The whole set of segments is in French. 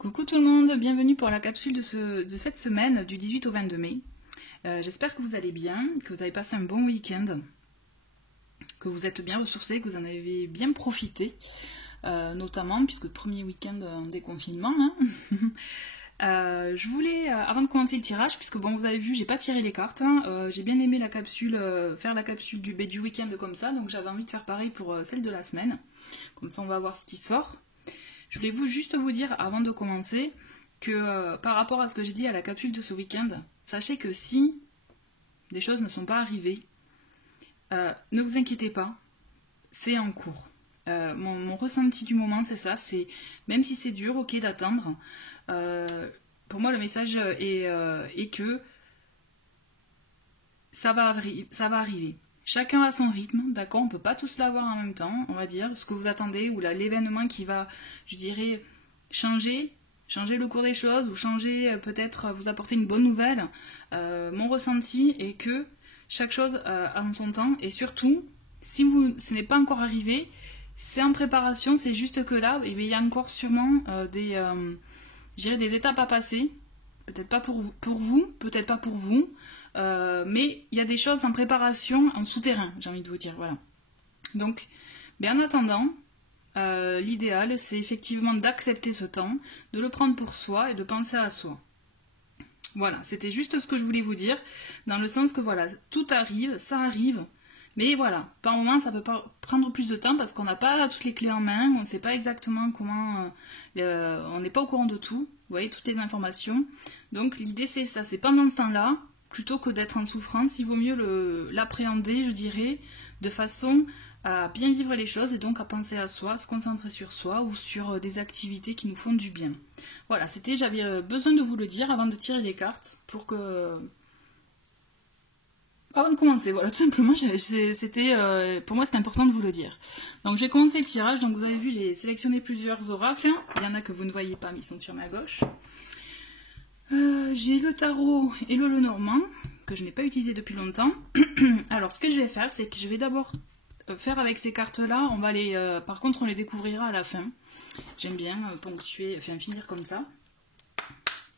Coucou tout le monde, bienvenue pour la capsule de cette semaine du 18 au 22 mai. J'espère que vous allez bien, que vous avez passé un bon week-end, que vous êtes bien ressourcés, que vous en avez bien profité, notamment puisque le premier week-end en déconfinement. Je voulais, avant de commencer le tirage, puisque bon vous avez vu, j'ai pas tiré les cartes, j'ai bien aimé la capsule, faire la capsule du week-end comme ça, donc j'avais envie de faire pareil pour celle de la semaine. Comme ça on va voir ce qui sort. Je voulais juste vous dire, avant de commencer, que par rapport à ce que j'ai dit à la capsule de ce week-end, sachez que si des choses ne sont pas arrivées, ne vous inquiétez pas, c'est en cours. Mon ressenti du moment, c'est ça, c'est même si c'est dur, ok d'attendre, pour moi le message est que ça va arriver. Chacun a son rythme, d'accord, on ne peut pas tous l'avoir en même temps, on va dire, ce que vous attendez, ou l'événement qui va, je dirais, changer le cours des choses, ou changer, peut-être vous apporter une bonne nouvelle. Mon ressenti est que chaque chose a son temps, et surtout, si ce n'est pas encore arrivé, c'est en préparation, c'est juste que là, il y a encore sûrement des étapes à passer, peut-être pas pour vous, peut-être pas pour vous, mais il y a des choses en préparation, en souterrain, j'ai envie de vous dire, voilà. Donc, en attendant, l'idéal, c'est effectivement d'accepter ce temps, de le prendre pour soi et de penser à soi. Voilà, c'était juste ce que je voulais vous dire, dans le sens que voilà, tout arrive, ça arrive, mais voilà, par moment, ça peut pas prendre plus de temps parce qu'on n'a pas toutes les clés en main, on ne sait pas exactement comment, on n'est pas au courant de tout, vous voyez, toutes les informations. Donc l'idée c'est ça, c'est pendant ce temps-là, plutôt que d'être en souffrance, il vaut mieux l'appréhender, je dirais, de façon à bien vivre les choses et donc à penser à soi, se concentrer sur soi ou sur des activités qui nous font du bien. Voilà, j'avais besoin de vous le dire avant de tirer les cartes pour que... Avant de commencer, voilà, tout simplement, pour moi c'était important de vous le dire. Donc j'ai commencé le tirage, donc vous avez vu, j'ai sélectionné plusieurs oracles, il y en a que vous ne voyez pas mais ils sont sur ma gauche. J'ai le tarot et le Lenormand, que je n'ai pas utilisé depuis longtemps. Alors ce que je vais faire, c'est que je vais d'abord faire avec ces cartes-là, par contre on les découvrira à la fin. J'aime bien finir comme ça.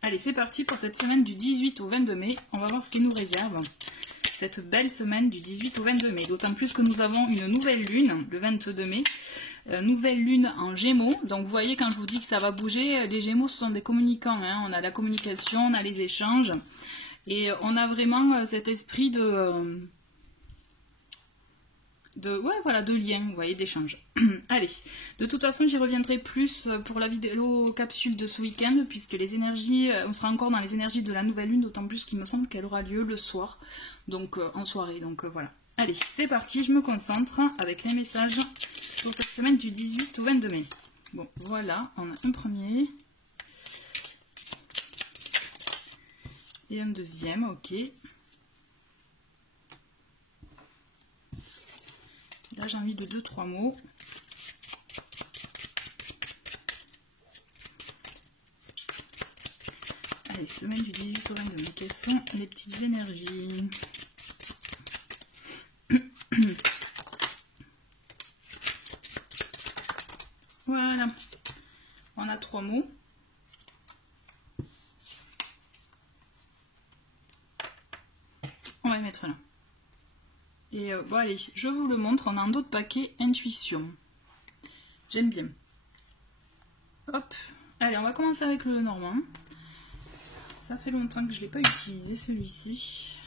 Allez, c'est parti pour cette semaine du 18 au 22 mai, on va voir ce qu'il nous réserve. Cette belle semaine du 18 au 22 mai, d'autant plus que nous avons une nouvelle lune, le 22 mai, nouvelle lune en Gémeaux, donc vous voyez quand je vous dis que ça va bouger, les Gémeaux ce sont des communicants, hein. On a la communication, on a les échanges, et on a vraiment cet esprit de lien, vous voyez, d'échange. Allez, de toute façon j'y reviendrai plus pour la vidéo capsule de ce week-end, puisque les énergies, on sera encore dans les énergies de la nouvelle lune, d'autant plus qu'il me semble qu'elle aura lieu le soir, donc en soirée, donc voilà. Allez, c'est parti, je me concentre avec les messages pour cette semaine du 18 au 22 mai. Bon, voilà, on a un premier. Et un deuxième, ok. Là, j'ai envie de 2-3 mots. Allez, semaine du 18 au 22 mai, quelles sont les petites énergies ? Voilà, on a 3 mots. On va les mettre là. Et bon allez, je vous le montre, on a un autre paquet intuition. J'aime bien. Hop, allez, on va commencer avec le Normand. Ça fait longtemps que je ne l'ai pas utilisé celui-ci.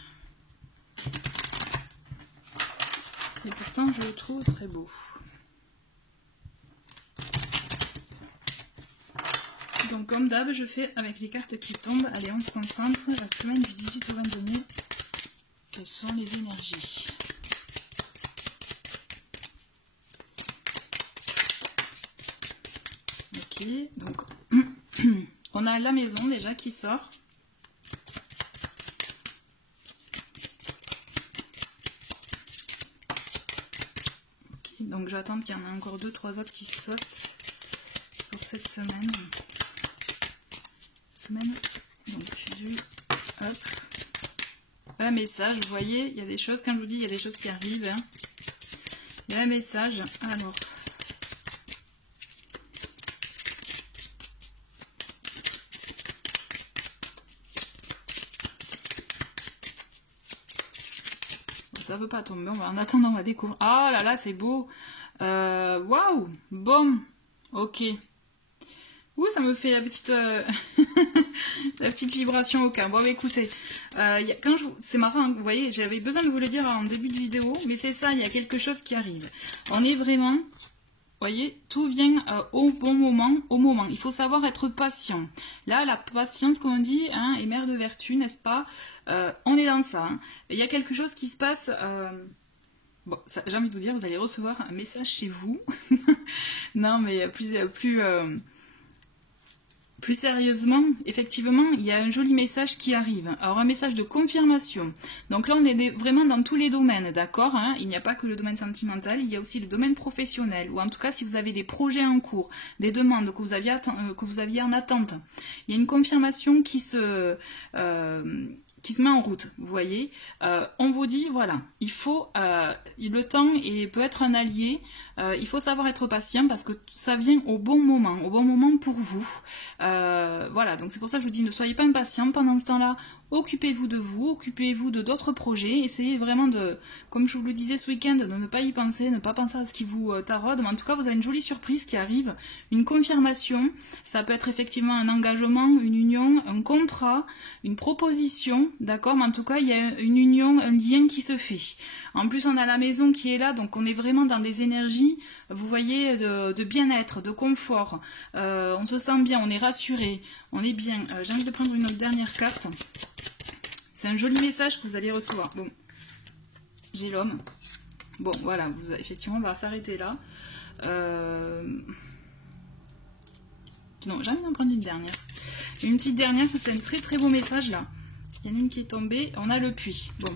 Et pourtant je le trouve très beau. Donc comme d'hab, je fais avec les cartes qui tombent. Allez, on se concentre. La semaine du 18 au 22 mai, quelles sont les énergies ? Ok, donc on a la maison déjà qui sort. Ok, donc je vais attendre qu'il y en ait encore 2-3 autres qui sautent pour cette semaine. Donc du hop, un message, vous voyez, il y a des choses, quand je vous dis il y a des choses qui arrivent, hein. Il y a un message, alors ça veut pas tomber. En attendant, on va découvrir. Ah là là, c'est beau. Waouh. Bon. Ok. Ouh, ça me fait la petite, la petite vibration au cœur. Bon, bah, écoutez, c'est marrant, hein, vous voyez, j'avais besoin de vous le dire en début de vidéo, mais c'est ça, il y a quelque chose qui arrive. On est vraiment, vous voyez, tout vient au bon moment, au moment. Il faut savoir être patient. Là, la patience, comme on dit, hein, est mère de vertu, n'est-ce pas? On est dans ça. Hein. Il y a quelque chose qui se passe... Bon, j'ai envie de vous dire, vous allez recevoir un message chez vous. Non, mais plus sérieusement, effectivement, il y a un joli message qui arrive. Alors, un message de confirmation. Donc là, on est vraiment dans tous les domaines, d'accord, hein. Il n'y a pas que le domaine sentimental, il y a aussi le domaine professionnel. Ou en tout cas, si vous avez des projets en cours, des demandes que vous aviez en attente, il y a une confirmation qui se met en route, vous voyez. On vous dit, voilà, il faut, le temps peut être un allié, il faut savoir être patient parce que ça vient au bon moment pour vous. Voilà, donc c'est pour ça que je vous dis, ne soyez pas impatient pendant ce temps-là. Occupez-vous de vous, occupez-vous de d'autres projets, essayez vraiment de, comme je vous le disais ce week-end, de ne pas y penser, ne pas penser à ce qui vous taraude, mais en tout cas vous avez une jolie surprise qui arrive, une confirmation, ça peut être effectivement un engagement, une union, un contrat, une proposition, d'accord, mais en tout cas il y a une union, un lien qui se fait. En plus on a la maison qui est là, donc on est vraiment dans des énergies, vous voyez, de bien-être, de confort, on se sent bien, on est rassuré, on est bien. J'ai envie de prendre une dernière carte. C'est un joli message que vous allez recevoir. Bon, j'ai l'homme. Bon, voilà, effectivement, on va s'arrêter là. Non, j'ai envie d'en prendre une dernière. Une petite dernière, c'est un très très beau message là. Il y en a une qui est tombée. On a le puits. Bon,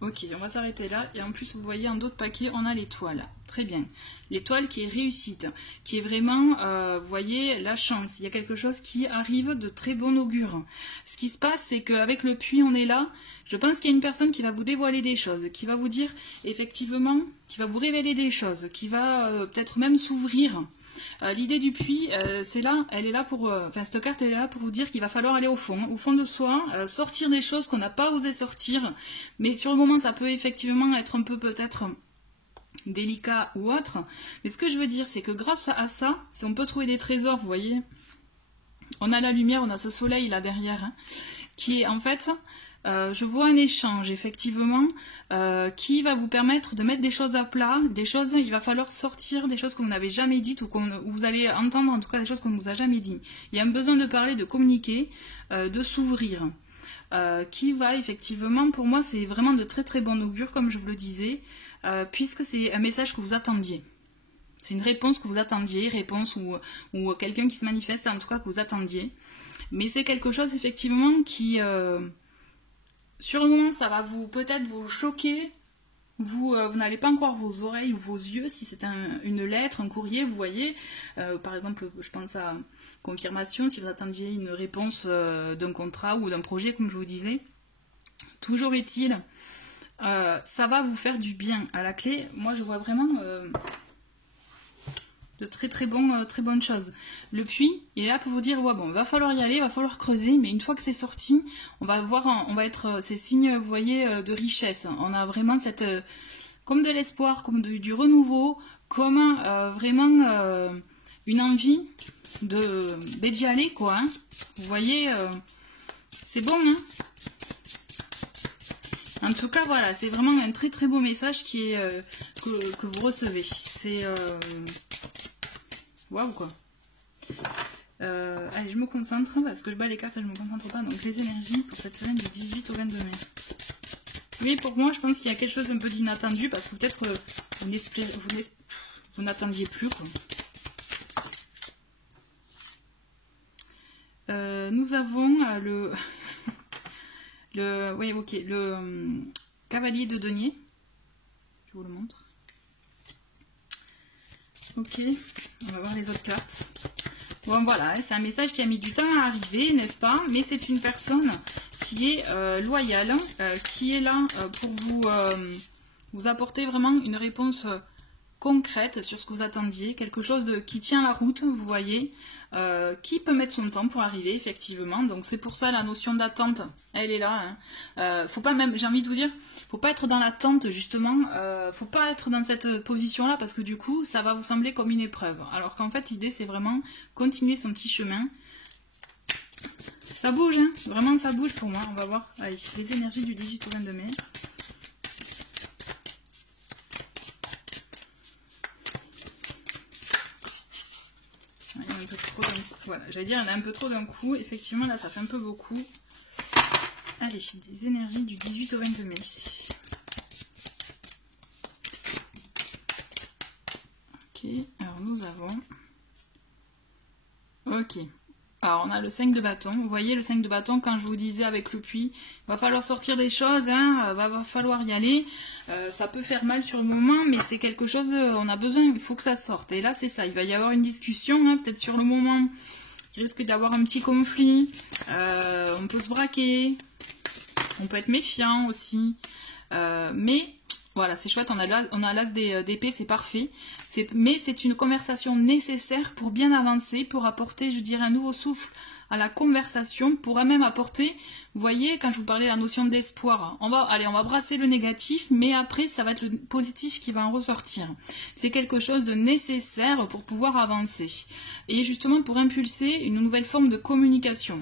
ok, on va s'arrêter là. Et en plus, vous voyez, en d'autres paquets, on a l'étoile. Très bien. L'étoile qui est réussite, qui est vraiment, vous voyez, la chance. Il y a quelque chose qui arrive de très bon augure. Ce qui se passe, c'est qu'avec le puits, on est là. Je pense qu'il y a une personne qui va vous dévoiler des choses, qui va vous dire, effectivement, qui va vous révéler des choses, qui va peut-être même s'ouvrir. L'idée du puits, c'est là, elle est là pour, enfin cette carte elle est là pour vous dire qu'il va falloir aller au fond de soi, sortir des choses qu'on n'a pas osé sortir, mais sur le moment ça peut effectivement être un peu peut-être délicat ou autre, mais ce que je veux dire c'est que grâce à ça, si on peut trouver des trésors, vous voyez, on a la lumière, on a ce soleil là derrière, hein, qui est en fait... je vois un échange, effectivement, qui va vous permettre de mettre des choses à plat, des choses, il va falloir sortir des choses que vous n'avez jamais dites, ou vous allez entendre en tout cas des choses qu'on ne vous a jamais dit. Il y a un besoin de parler, de communiquer, de s'ouvrir, qui va effectivement, pour moi, c'est vraiment de très très bon augure, comme je vous le disais, puisque c'est un message que vous attendiez. C'est une réponse que vous attendiez, réponse ou quelqu'un qui se manifeste, en tout cas que vous attendiez. Mais c'est quelque chose, effectivement, qui... sur le moment, ça va peut-être vous choquer. Vous n'allez pas en croire vos oreilles ou vos yeux si c'est une lettre, un courrier, vous voyez. Par exemple, je pense à confirmation, si vous attendiez une réponse d'un contrat ou d'un projet, comme je vous disais. Toujours est-il, ça va vous faire du bien. À la clé, moi je vois vraiment... de très bonnes choses. Le puits, il est là pour vous dire, ouais, bon, il va falloir y aller, il va falloir creuser, mais une fois que c'est sorti, on va voir, on va être, ces signes, vous voyez, de richesse. On a vraiment cette, comme de l'espoir, comme du renouveau, comme vraiment une envie d'y aller, quoi. Hein. Vous voyez, c'est bon, hein. En tout cas, voilà, c'est vraiment un très beau message qui est, que vous recevez. C'est... waouh, quoi. Allez, je me concentre parce que je bats les cartes et je me concentre pas. Donc, les énergies pour cette semaine du 18 au 22 mai. Oui, pour moi, je pense qu'il y a quelque chose d'un peu d'inattendu parce que peut-être vous n'attendiez plus, quoi. Nous avons oui, ok, le cavalier de denier. Je vous le montre. Ok, on va voir les autres cartes. Bon, voilà, c'est un message qui a mis du temps à arriver, n'est-ce pas? Mais c'est une personne qui est loyale, qui est là pour vous apporter vraiment une réponse concrète sur ce que vous attendiez, quelque chose qui tient la route, vous voyez, qui peut mettre son temps pour arriver, effectivement. Donc c'est pour ça la notion d'attente, elle est là. Hein. Faut pas même, j'ai envie de vous dire, faut pas être dans l'attente justement, faut pas être dans cette position-là parce que du coup, ça va vous sembler comme une épreuve. Alors qu'en fait, l'idée c'est vraiment continuer son petit chemin. Ça bouge, hein, vraiment ça bouge pour moi. On va voir. Allez, les énergies du 18 au 22 mai. Voilà, j'allais dire, il y en a un peu trop d'un coup. Effectivement, là, ça fait un peu beaucoup. Allez, des énergies du 18 au 22 mai. Ok, alors nous avons... Ok. Alors, on a le 5 de bâton. Vous voyez, le 5 de bâton, quand je vous disais avec le puits, il va falloir sortir des choses, hein, va falloir y aller. Ça peut faire mal sur le moment, mais c'est quelque chose, on a besoin, il faut que ça sorte. Et là, c'est ça, il va y avoir une discussion, hein, peut-être sur le moment. Il risque d'avoir un petit conflit. On peut se braquer. On peut être méfiant aussi. Mais... Voilà, c'est chouette, on a l'as d'épée, c'est parfait. Mais c'est une conversation nécessaire pour bien avancer, pour apporter, je dirais, un nouveau souffle à la conversation, pour même apporter, vous voyez, quand je vous parlais de la notion d'espoir, on va brasser le négatif, mais après, ça va être le positif qui va en ressortir. C'est quelque chose de nécessaire pour pouvoir avancer. Et justement, pour impulser une nouvelle forme de communication.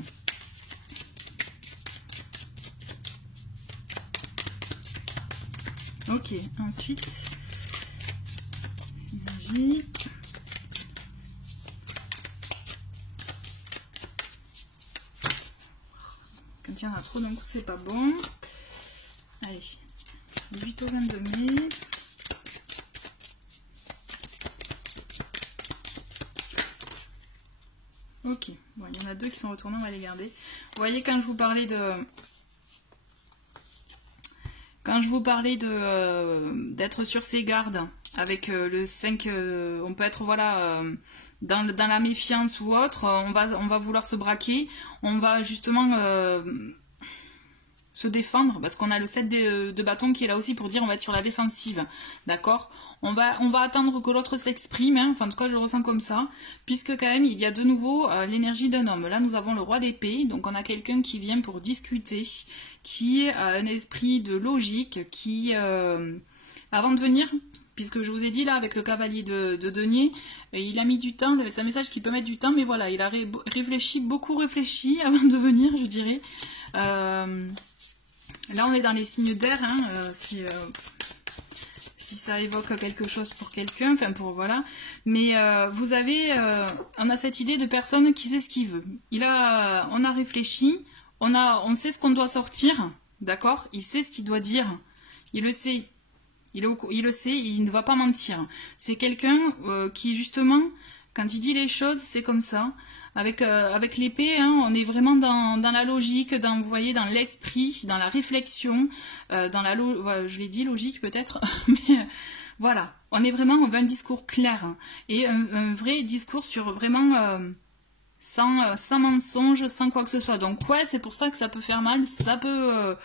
Ok, ensuite, énergie. Quand il y en a trop d'un coup, c'est pas bon. Allez, 18 au 22 mai. Ok, bon, il y en a deux qui sont retournés, on va les garder. Vous voyez, quand je vous parlais d'être sur ses gardes, avec le 5, on peut être voilà dans la méfiance ou autre, on va vouloir se braquer, on va justement se défendre, parce qu'on a le 7 de bâton qui est là aussi pour dire on va être sur la défensive, d'accord, on va attendre que l'autre s'exprime, hein, enfin en tout cas je le ressens comme ça, puisque quand même il y a de nouveau l'énergie d'un homme. Là nous avons le roi d'épée, donc on a quelqu'un qui vient pour discuter, qui a un esprit de logique, qui avant de venir, puisque je vous ai dit là avec le cavalier de denier, il a mis du temps, c'est un message qui peut mettre du temps, mais voilà, il a beaucoup réfléchi avant de venir, je dirais. Là on est dans les signes d'air, hein, si ça évoque quelque chose pour quelqu'un, enfin pour voilà, mais vous avez, on a cette idée de personne qui sait ce qu'il veut. On a réfléchi, on sait ce qu'on doit sortir, d'accord, il sait ce qu'il doit dire, il le sait. Il le sait, il ne va pas mentir. C'est quelqu'un qui, justement, quand il dit les choses, c'est comme ça. Avec l'épée, hein, on est vraiment dans la logique, vous voyez, dans l'esprit, dans la réflexion, je l'ai dit, logique peut-être, mais voilà. On veut un discours clair, hein, et un vrai discours sur vraiment... sans mensonge, sans quoi que ce soit. Donc ouais, c'est pour ça que ça peut faire mal, ça peut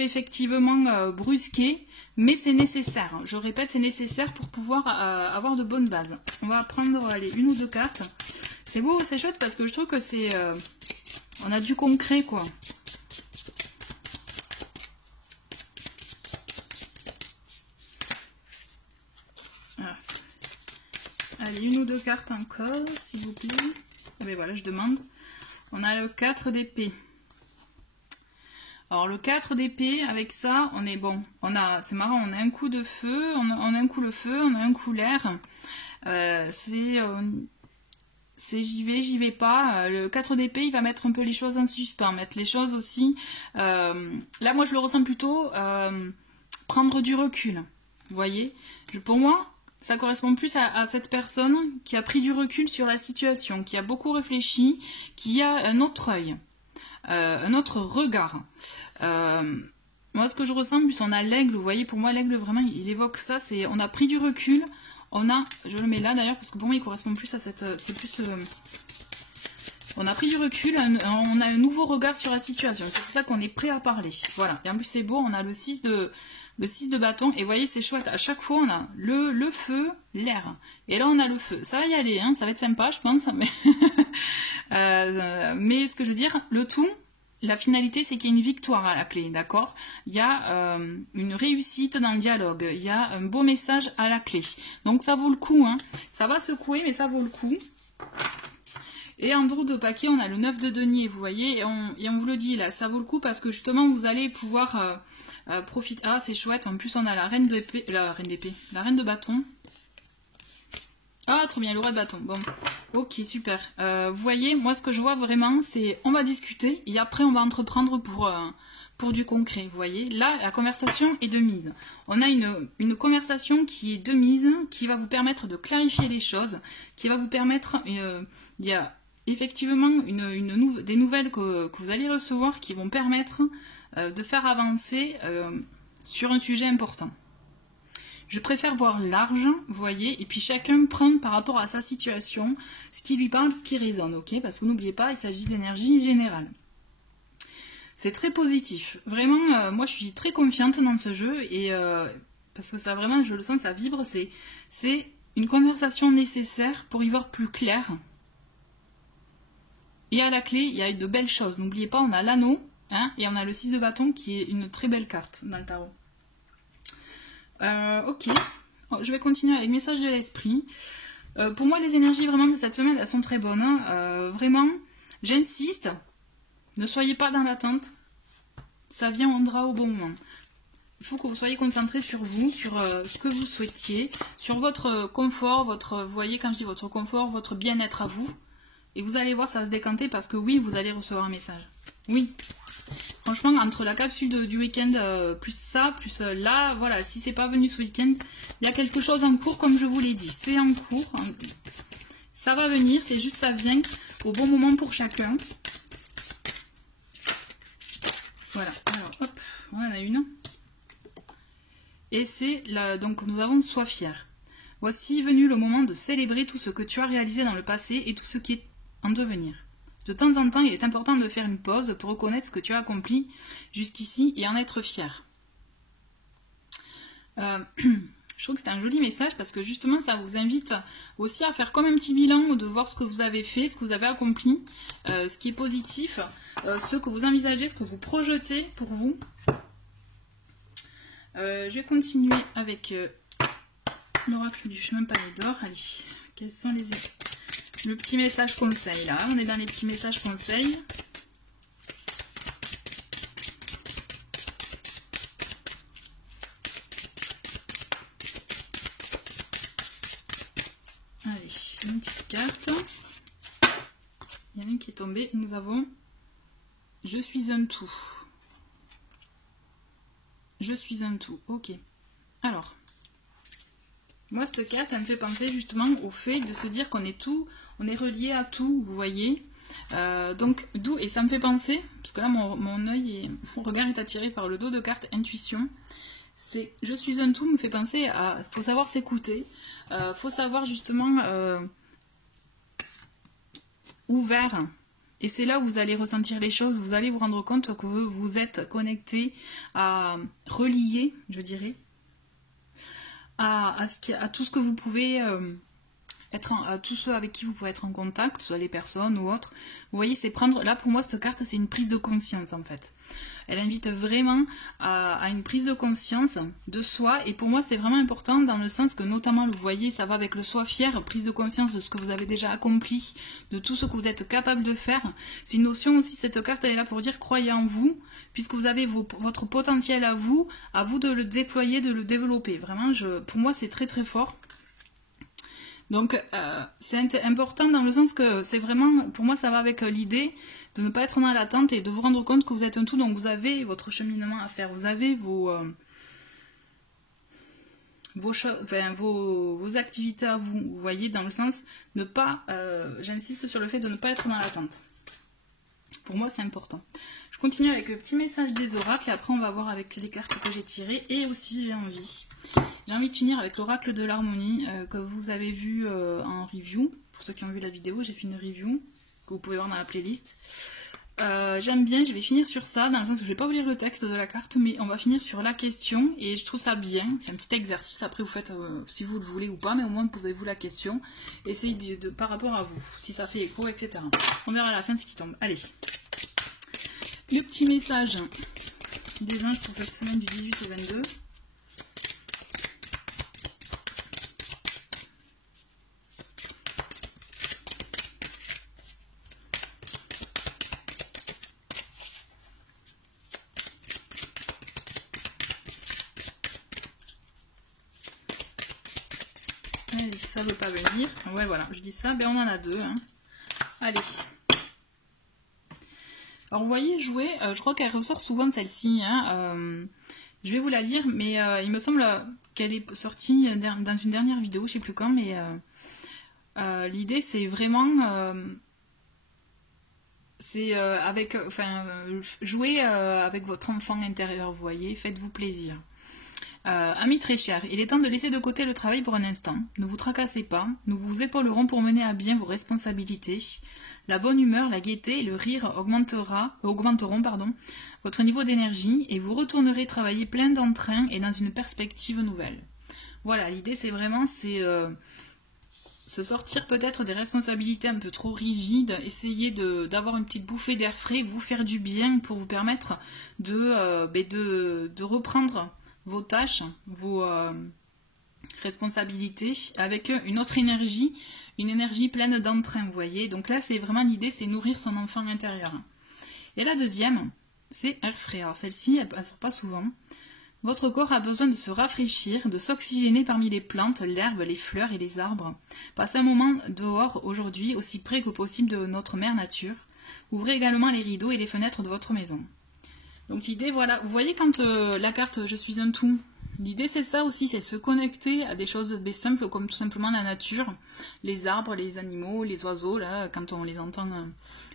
effectivement brusquer, mais c'est nécessaire. Je répète, c'est nécessaire pour pouvoir avoir de bonnes bases. On va prendre une ou deux cartes. C'est beau, c'est chouette parce que je trouve que c'est... on a du concret, quoi. Voilà. Allez, une ou deux cartes encore, s'il vous plaît. Mais voilà, je demande. On a le 4 d'épée. Alors le 4 d'épée, avec ça, on est bon. C'est marrant, on a un coup de feu, on a un coup le feu, on a un coup l'air. C'est j'y vais pas. Le 4 d'épée, il va mettre un peu les choses en suspens, mettre les choses aussi. Là, moi, je le ressens plutôt prendre du recul. Vous voyez, pour moi, ça correspond plus à cette personne qui a pris du recul sur la situation, qui a beaucoup réfléchi, qui a un autre œil, un autre regard. Moi, ce que je ressens, plus on a l'aigle, vous voyez, pour moi, l'aigle, vraiment, il évoque ça, c'est on a pris du recul, je le mets là d'ailleurs, parce que pour moi, il correspond plus à c'est plus... on a pris du recul, on a un nouveau regard sur la situation, c'est pour ça qu'on est prêt à parler. Voilà, et en plus, c'est beau, on a le 6 le 6 de bâton, et vous voyez, c'est chouette. À chaque fois, on a le feu, l'air. Et là, on a le feu. Ça va y aller, hein, ça va être sympa, je pense. Mais, mais ce que je veux dire, le tout, la finalité, c'est qu'il y a une victoire à la clé, d'accord? Il y a une réussite dans le dialogue. Il y a un beau message à la clé. Donc, ça vaut le coup, hein. Ça va secouer, mais ça vaut le coup. Et en dos de paquet, on a le 9 de denier, vous voyez, et on vous le dit là, ça vaut le coup parce que justement, vous allez pouvoir profiter. Ah, c'est chouette, en plus on a la reine d'épée, la reine de bâton. Ah, trop bien, le roi de bâton, bon, ok, super. Vous voyez, moi ce que je vois vraiment, c'est on va discuter et après on va entreprendre pour du concret, vous voyez. Là, la conversation est de mise. On a une conversation qui est de mise, qui va vous permettre de clarifier les choses, qui va vous permettre, il y a effectivement des nouvelles que vous allez recevoir qui vont permettre de faire avancer sur un sujet important. Je préfère voir large, vous voyez, et puis chacun prend par rapport à sa situation ce qui lui parle, ce qui résonne, ok? Parce que n'oubliez pas, il s'agit d'énergie générale. C'est très positif. Vraiment, moi je suis très confiante dans ce jeu, et parce que ça vraiment, je le sens, ça vibre, c'est une conversation nécessaire pour y voir plus clair. Et à la clé, il y a de belles choses. N'oubliez pas, on a l'anneau, hein, et on a le 6 de bâton qui est une très belle carte dans le tarot. Ok, je vais continuer avec message de l'esprit. Pour moi, les énergies vraiment de cette semaine, elles sont très bonnes. Hein. Vraiment, j'insiste, ne soyez pas dans l'attente. Ça viendra au bon moment. Il faut que vous soyez concentré sur vous, sur ce que vous souhaitiez, sur votre confort, vous voyez quand je dis votre confort, votre bien-être à vous. Et vous allez voir, ça va se décanter parce que oui, vous allez recevoir un message. Oui. Franchement, entre la capsule du week-end, plus ça, plus là, voilà, si c'est pas venu ce week-end, il y a quelque chose en cours, comme je vous l'ai dit. C'est en cours. Ça va venir, c'est juste ça vient au bon moment pour chacun. Voilà. Alors, hop, on en a une. Et c'est là, donc nous avons Sois fier. Voici venu le moment de célébrer tout ce que tu as réalisé dans le passé et tout ce qui est en devenir. De temps en temps, il est important de faire une pause pour reconnaître ce que tu as accompli jusqu'ici et en être fier. Je trouve que c'est un joli message parce que justement, ça vous invite aussi à faire comme un petit bilan de voir ce que vous avez fait, ce que vous avez accompli, ce qui est positif, ce que vous envisagez, ce que vous projetez pour vous. Je vais continuer avec l'oracle du chemin palais d'or. Allez, quels sont le petit message conseil là? On est dans les petits messages conseils. Allez, une petite carte. Il y en a une qui est tombée. Nous avons Je suis un tout. Je suis un tout. Ok. Alors. Moi, cette carte, elle me fait penser justement au fait de se dire qu'on est tout, on est relié à tout, vous voyez. Donc, d'où, et ça me fait penser, parce que là, mon œil et mon regard est attiré par le dos de carte intuition. C'est je suis un tout me fait penser à, faut savoir s'écouter, faut savoir justement ouvert. Et c'est là où vous allez ressentir les choses, vous allez vous rendre compte que vous êtes connecté à relié, je dirais. À tout ce que vous pouvez à tous ceux avec qui vous pouvez être en contact, soit les personnes ou autres. Vous voyez, c'est prendre, là pour moi cette carte c'est une prise de conscience en fait. Elle invite vraiment à une prise de conscience de soi, et pour moi c'est vraiment important dans le sens que notamment, vous voyez, ça va avec le soi fier, prise de conscience de ce que vous avez déjà accompli, de tout ce que vous êtes capable de faire. C'est une notion aussi, cette carte elle est là pour dire croyez en vous, puisque vous avez votre potentiel à vous de le déployer, de le développer. Vraiment, pour moi c'est très très fort. Donc c'est important dans le sens que c'est vraiment, pour moi ça va avec l'idée de ne pas être dans l'attente et de vous rendre compte que vous êtes un tout, donc vous avez votre cheminement à faire, vous avez vos activités à vous, vous voyez, dans le sens ne pas, j'insiste sur le fait de ne pas être dans l'attente. Pour moi c'est important. Je continue avec le petit message des oracles et après on va voir avec les cartes que j'ai tirées, et aussi j'ai envie de finir avec l'oracle de l'harmonie que vous avez vu en review. Pour ceux qui ont vu la vidéo, j'ai fait une review que vous pouvez voir dans la playlist. J'aime bien, je vais finir sur ça, dans le sens que je vais pas vous lire le texte de la carte, mais on va finir sur la question, et je trouve ça bien, c'est un petit exercice, après vous faites si vous le voulez ou pas, mais au moins posez-vous la question, essayez par rapport à vous, si ça fait écho, etc. On verra à la fin ce qui tombe. Allez, le petit message des anges pour cette semaine du 18 au 22. Allez, ça veut pas venir. Ouais, voilà, je dis ça, ben on en a deux. Hein. Allez. Alors, vous voyez, jouer, je crois qu'elle ressort souvent de celle-ci. Hein. Je vais vous la lire, mais il me semble qu'elle est sortie dans une dernière vidéo, je sais plus quand, mais l'idée, c'est vraiment... jouer avec votre enfant intérieur, vous voyez, faites-vous plaisir. Amis très chers, il est temps de laisser de côté le travail pour un instant. Ne vous tracassez pas, nous vous épaulerons pour mener à bien vos responsabilités. La bonne humeur, la gaieté et le rire augmenteront votre niveau d'énergie et vous retournerez travailler plein d'entrain et dans une perspective nouvelle. Voilà, l'idée c'est vraiment se sortir peut-être des responsabilités un peu trop rigides, essayer d'avoir une petite bouffée d'air frais, vous faire du bien pour vous permettre de reprendre vos tâches, vos responsabilités avec une autre énergie, une énergie pleine d'entrain, vous voyez. Donc là, c'est vraiment l'idée, c'est nourrir son enfant intérieur. Et la deuxième, c'est air frais. Alors celle-ci, elle ne sort pas souvent. Votre corps a besoin de se rafraîchir, de s'oxygéner parmi les plantes, l'herbe, les fleurs et les arbres. Passez un moment dehors aujourd'hui, aussi près que possible de notre mère nature. Ouvrez également les rideaux et les fenêtres de votre maison. Donc l'idée, voilà, vous voyez quand la carte « Je suis un tout », l'idée c'est ça aussi, c'est se connecter à des choses simples comme tout simplement la nature, les arbres, les animaux, les oiseaux, là, quand on les entend,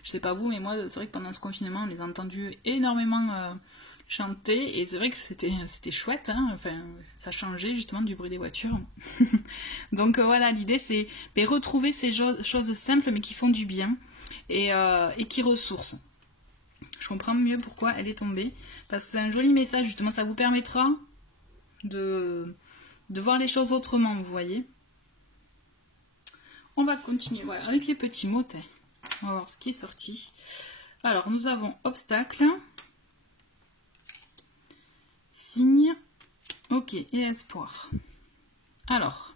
je sais pas vous, mais moi c'est vrai que pendant ce confinement, on les a entendus énormément chanter, et c'est vrai que c'était chouette, hein, enfin, ça changeait justement du bruit des voitures. Donc voilà, l'idée c'est retrouver ces choses simples mais qui font du bien, et qui ressourcent. Je comprends mieux pourquoi elle est tombée. Parce que c'est un joli message, justement. Ça vous permettra de voir les choses autrement, vous voyez. On va continuer voilà, avec les petits mots. On va voir ce qui est sorti. Alors, nous avons obstacle, signe, ok, et espoir. Alors...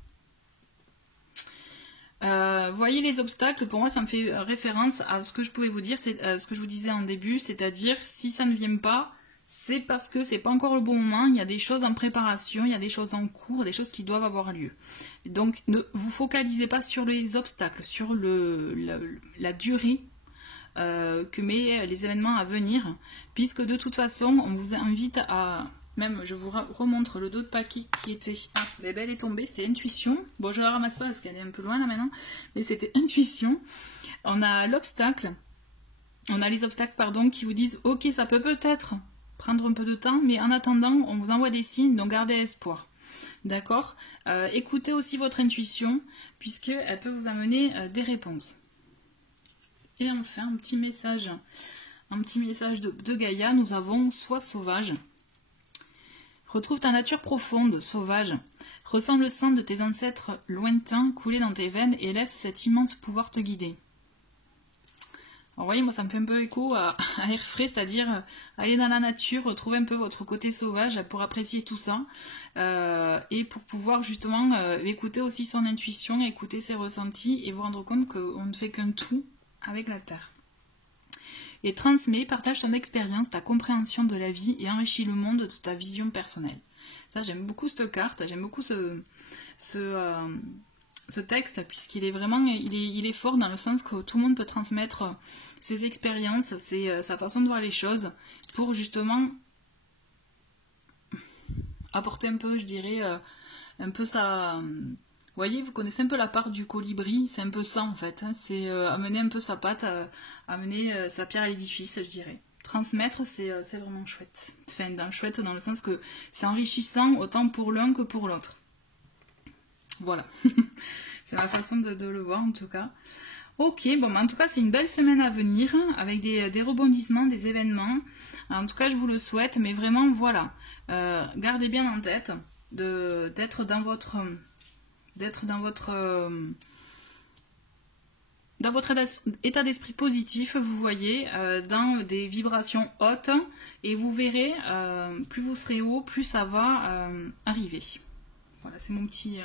voyez les obstacles, pour moi ça me fait référence à ce que je pouvais vous dire, c'est ce que je vous disais en début, c'est-à-dire si ça ne vient pas, c'est parce que c'est pas encore le bon moment, il y a des choses en préparation, il y a des choses en cours, des choses qui doivent avoir lieu. Donc ne vous focalisez pas sur les obstacles, sur la durée que met les événements à venir, puisque de toute façon on vous invite à... Même, je vous remontre le dos de paquet qui était... Ah, bébé, elle est tombée, c'était intuition. Bon, je la ramasse pas parce qu'elle est un peu loin là maintenant. Mais c'était intuition. On a l'obstacle. On a les obstacles, pardon, qui vous disent « Ok, ça peut peut-être prendre un peu de temps, mais en attendant, on vous envoie des signes, donc gardez espoir. » D'accord. Écoutez aussi votre intuition, puisqu'elle peut vous amener des réponses. Et enfin, un petit message de Gaïa. Nous avons « Sois sauvage ». Retrouve ta nature profonde, sauvage. Ressens le sang de tes ancêtres lointains couler dans tes veines et laisse cet immense pouvoir te guider. Alors, vous voyez, moi ça me fait un peu écho à air frais, c'est-à-dire aller dans la nature, retrouver un peu votre côté sauvage pour apprécier tout ça et pour pouvoir justement écouter aussi son intuition, écouter ses ressentis et vous rendre compte qu'on ne fait qu'un tout avec la terre. Et transmets, partage ton expérience, ta compréhension de la vie et enrichis le monde de ta vision personnelle. Ça, j'aime beaucoup cette carte, j'aime beaucoup ce texte, puisqu'il est vraiment, il est fort dans le sens que tout le monde peut transmettre ses expériences, sa façon de voir les choses, pour justement apporter un peu, je dirais, un peu sa... Vous voyez, vous connaissez un peu la part du colibri, c'est un peu ça en fait, hein, c'est amener un peu sa patte, amener sa pierre à l'édifice, je dirais. Transmettre, c'est vraiment chouette. Enfin, chouette dans le sens que c'est enrichissant autant pour l'un que pour l'autre. Voilà, c'est ma façon de le voir en tout cas. Ok, bon, en tout cas, c'est une belle semaine à venir, avec des rebondissements, des événements. En tout cas, je vous le souhaite, mais vraiment, voilà. Gardez bien en tête d'être dans votre état d'esprit positif, vous voyez, dans des vibrations hautes, et vous verrez, plus vous serez haut, plus ça va arriver. Voilà, c'est mon petit,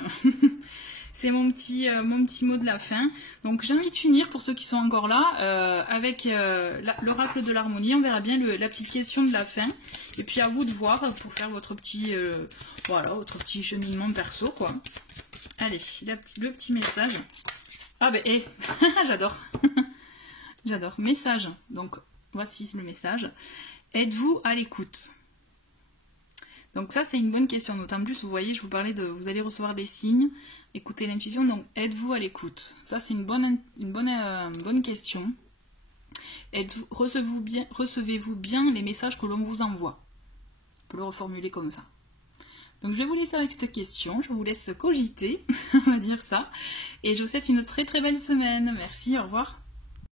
c'est mon petit mot de la fin. Donc j'ai envie de finir, pour ceux qui sont encore là, avec l'oracle de l'harmonie. On verra bien la petite question de la fin. Et puis à vous de voir pour faire votre petit, voilà, votre petit cheminement perso, quoi. Allez, le petit message. Ah ben, j'adore. J'adore. Message. Donc, voici le message. Êtes-vous à l'écoute? Donc ça, c'est une bonne question. D'autant plus, vous voyez, je vous parlais vous allez recevoir des signes, écoutez l'intuition. Donc, êtes-vous à l'écoute? Ça, c'est une bonne question. Recevez-vous bien les messages que l'on vous envoie? On peut le reformuler comme ça. Donc je vais vous laisser avec cette question, je vous laisse cogiter, on va dire ça. Et je vous souhaite une très très belle semaine. Merci, au revoir.